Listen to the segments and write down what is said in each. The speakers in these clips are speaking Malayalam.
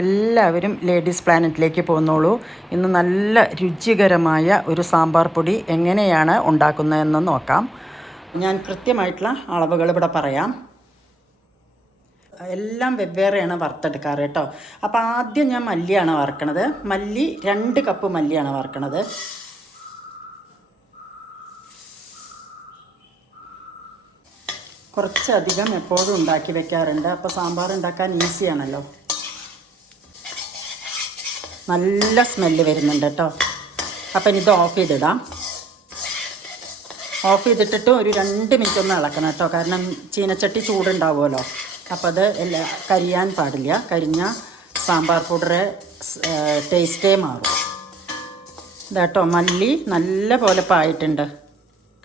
എല്ലാവരും ലേഡീസ് പ്ലാനറ്റിലേക്ക് പോന്നോളൂ. ഇന്ന് നല്ല രുചികരമായ ഒരു സാമ്പാർ പൊടി എങ്ങനെയാണ് ഉണ്ടാക്കുന്നതെന്ന് നോക്കാം. ഞാൻ കൃത്യമായിട്ടുള്ള അളവുകൾ ഇവിടെ പറയാം. എല്ലാം വെവ്വേറെയാണ് വറുത്തെടുക്കാറ് കേട്ടോ. അപ്പോൾ ആദ്യം ഞാൻ മല്ലിയാണ് വറുക്കണത്. മല്ലി 2 കപ്പ് മല്ലിയാണ് വറുക്കണത്. കുറച്ചധികം എപ്പോഴും ഉണ്ടാക്കി വെക്കാറുണ്ട്. അപ്പോൾ സാമ്പാർ ഉണ്ടാക്കാൻ ഈസിയാണല്ലോ. നല്ല സ്മെല്ല് വരുന്നുണ്ട് കേട്ടോ. അപ്പം ഇത് ഓഫ് ചെയ്തിടാം. ഓഫ് ചെയ്തിട്ടിട്ട് ഒരു 2 മിനിറ്റ് ഒന്ന് ഇളക്കണം കേട്ടോ. കാരണം ചീനച്ചട്ടി ചൂടുണ്ടാവുമല്ലോ. അപ്പോൾ അത് കരിയാൻ പാടില്ല. കരിഞ്ഞ സാമ്പാർ പൗഡറ് ടേസ്റ്റേ മാറും. ഇതാട്ടോ മല്ലി നല്ല പോലെ പായിട്ടുണ്ട്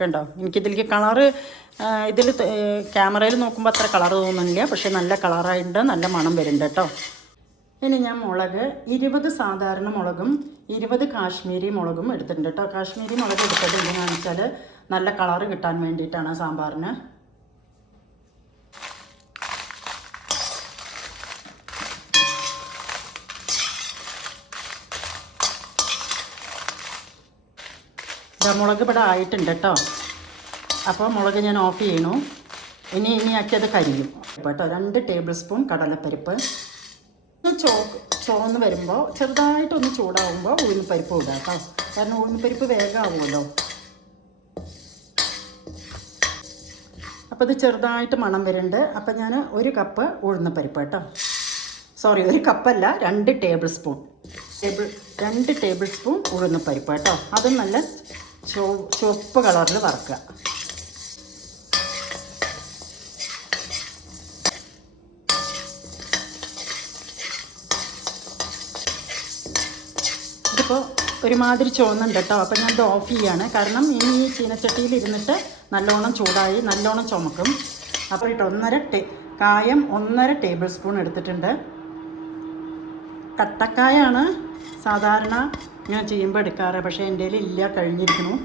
കണ്ടോ. എനിക്കിതിലേക്ക് കളറ് ഇതിൽ ക്യാമറയിൽ നോക്കുമ്പോൾ അത്ര കളർ തോന്നുന്നില്ല. പക്ഷേ നല്ല കളറായിട്ടുണ്ട്, നല്ല മണം വരുന്നുണ്ട് കേട്ടോ. ഇനി ഞാൻ മുളക് 20 സാധാരണ മുളകും 20 കാശ്മീരി മുളകും എടുത്തിട്ടുണ്ട് കേട്ടോ. കാശ്മീരി മുളക് എടുത്തത് എന്തിനാണെന്ന് വെച്ചാൽ നല്ല കളറ് കിട്ടാൻ വേണ്ടിയിട്ടാണ് സാമ്പാറിന്. മുളക് ഇവിടെ ആയിട്ടുണ്ട് കേട്ടോ. അപ്പോൾ മുളക് ഞാൻ ഓഫ് ചെയ്യണു. ഇനി ആക്കിയത് കരിയും കേട്ടോ. 2 ടേബിൾ സ്പൂൺ കടലപ്പരിപ്പ്. ചോന്ന് വരുമ്പോൾ ചെറുതായിട്ടൊന്ന് ചൂടാവുമ്പോൾ ഉഴുന്നുപരിപ്പ് ഇടുക കേട്ടോ. കാരണം ഉഴുന്നുപരിപ്പ് വേഗമാവുമല്ലോ. അപ്പോൾ ഇത് ചെറുതായിട്ട് മണം വരുന്നുണ്ട്. അപ്പം ഞാൻ 1 കപ്പ് ഉഴുന്നുപരിപ്പ് കേട്ടോ. സോറി, 1 കപ്പല്ല, 2 ടേബിൾ സ്പൂൺ 2 ടേബിൾ സ്പൂൺ ഉഴുന്നുപരിപ്പ് കേട്ടോ. അതും നല്ല ചുവപ്പ് കളറിൽ വറുക്കുക. ഇതിപ്പോൾ ഒരുമാതിരി ചുവന്നുണ്ട് കേട്ടോ. അപ്പം ഞാൻ ഇത് ഓഫ് ചെയ്യാണ്. കാരണം ഇനി ഈ ചീനച്ചട്ടിയിൽ ഇരുന്നിട്ട് നല്ലോണം ചൂടായി നല്ലോണം ചുമക്കും. അപ്പോൾ കായം 1.5 ടേബിൾ സ്പൂൺ എടുത്തിട്ടുണ്ട്. കട്ടക്കായാണ് സാധാരണ ഞാൻ ചെയ്യുമ്പോൾ എടുക്കാറ്. പക്ഷേ എൻ്റെ കയ്യിൽ ഇല്ല, കഴിഞ്ഞിരിക്കുന്നു.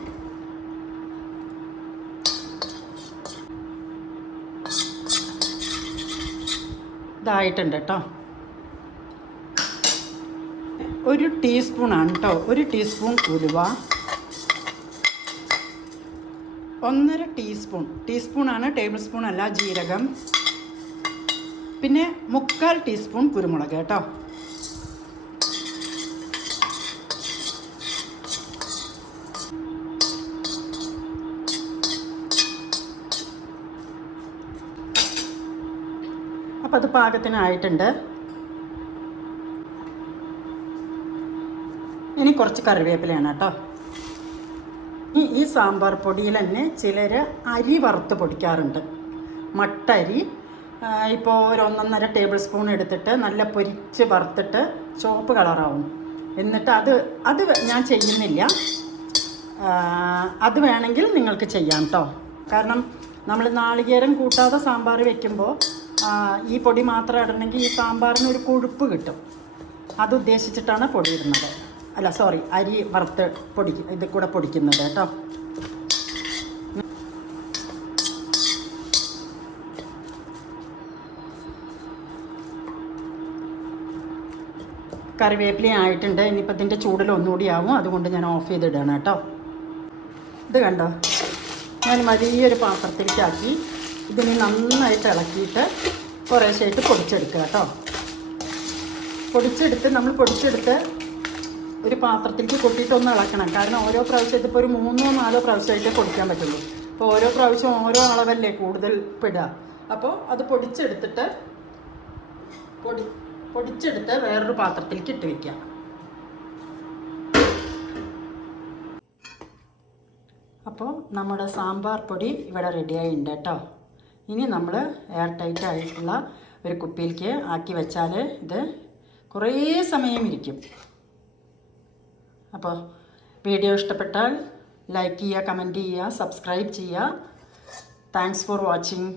ഇതായിട്ടുണ്ട് കേട്ടോ. 1 ടീസ്പൂണാണ് കേട്ടോ. 1 ടീസ്പൂൺ ഉലുവ, 1.5 ടീസ്പൂണാണ്, ടേബിൾ സ്പൂൺ അല്ല, ജീരകം. പിന്നെ 3/4 ടീസ്പൂൺ കുരുമുളക് കേട്ടോ. അപ്പോൾ അത് പാകത്തിനായിട്ടുണ്ട്. ഇനി കുറച്ച് കറിവേപ്പിലയാണ് കേട്ടോ. ഈ സാമ്പാർ പൊടിയിൽ തന്നെ ചിലർ അരി വറുത്ത് പൊടിക്കാറുണ്ട്. മട്ടരി ഇപ്പോൾ ഒരു 1.5 ടേബിൾ സ്പൂൺ എടുത്തിട്ട് നല്ല പൊരിച്ച് വറുത്തിട്ട് ചുവപ്പ് കളറാവും. എന്നിട്ട് അത് ഞാൻ ചെയ്യുന്നില്ല. അത് വേണമെങ്കിൽ നിങ്ങൾക്ക് ചെയ്യാം കേട്ടോ. കാരണം നമ്മൾ നാളികേരം കൂട്ടാതെ സാമ്പാർ വെക്കുമ്പോൾ ഈ പൊടി മാത്രം ഇടണമെങ്കിൽ ഈ സാമ്പാറിന് ഒരു കൊഴുപ്പ് കിട്ടും. അത് ഉദ്ദേശിച്ചിട്ടാണ് പൊടി ഇടുന്നത്. അല്ല സോറി, അരി വറുത്ത് ഇത് കൂടെ പൊടിക്കുന്നത് കേട്ടോ. കറിവേപ്പില ആയിട്ടുണ്ട്. ഇനിയിപ്പോൾ ഇതിൻ്റെ ചൂടിൽ ഒന്നുകൂടി ആവും. അതുകൊണ്ട് ഞാൻ ഓഫ് ചെയ്തിടണം കേട്ടോ. ഇത് കണ്ടോ, ഞാൻ വലിയൊരു പാത്രത്തിലേക്കാക്കി ഇതിനെ നന്നായിട്ട് ഇളക്കിയിട്ട് കുറേശ്ശായിട്ട് പൊടിച്ചെടുക്കുക കേട്ടോ. നമ്മൾ പൊടിച്ചെടുത്ത് ഒരു പാത്രത്തിലേക്ക് കൊട്ടിയിട്ടൊന്ന് ഇളക്കണം. കാരണം ഓരോ പ്രാവശ്യം ഇതിപ്പോൾ ഒരു 3 or 4 പ്രാവശ്യമായിട്ടേ പൊടിക്കാൻ പറ്റുള്ളൂ. അപ്പോൾ ഓരോ പ്രാവശ്യം ഓരോ അളവല്ലേ കൂടുതൽ പെടുക. അപ്പോൾ അത് പൊടിച്ചെടുത്ത് വേറൊരു പാത്രത്തിലേക്ക് ഇട്ട് വയ്ക്കുക. അപ്പോൾ നമ്മുടെ സാമ്പാർ പൊടി ഇവിടെ റെഡിയായിട്ടുണ്ട് കേട്ടോ. ഇനി നമ്മൾ എയർ ടൈറ്റ് ആയിട്ടുള്ള ഒരു കുപ്പിയിലേക്ക് ആക്കി വെച്ചാൽ ഇത് കുറേ സമയം ഇരിക്കും. അപ്പോൾ വീഡിയോ ഇഷ്ടപ്പെട്ടാൽ ലൈക്ക് ചെയ്യുക, കമൻറ്റ് ചെയ്യുക, സബ്സ്ക്രൈബ് ചെയ്യുക. Thanks for watching.